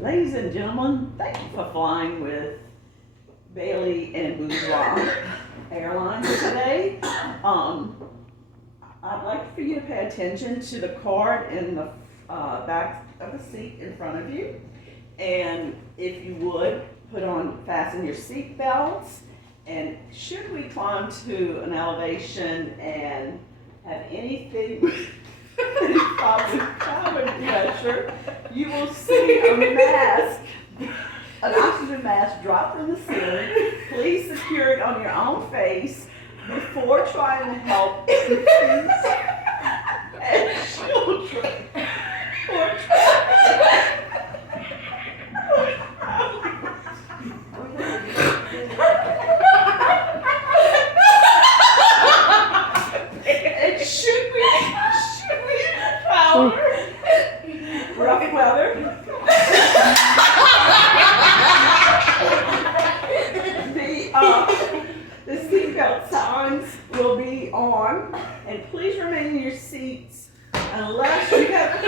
Ladies and gentlemen, thank you for flying with Bailey and Bourgeois Airlines today. I'd like for you to pay attention to the card in the back of the seat in front of you. And if you would, fasten your seat belts. And should we climb to an elevation and have anything carbon pressure, you will see a mask, an oxygen mask drop from the ceiling. Please secure it on your own face before trying to help infants and children. And should we encounter rough weather, the seatbelt signs will be on, and please remain in your seats unless you have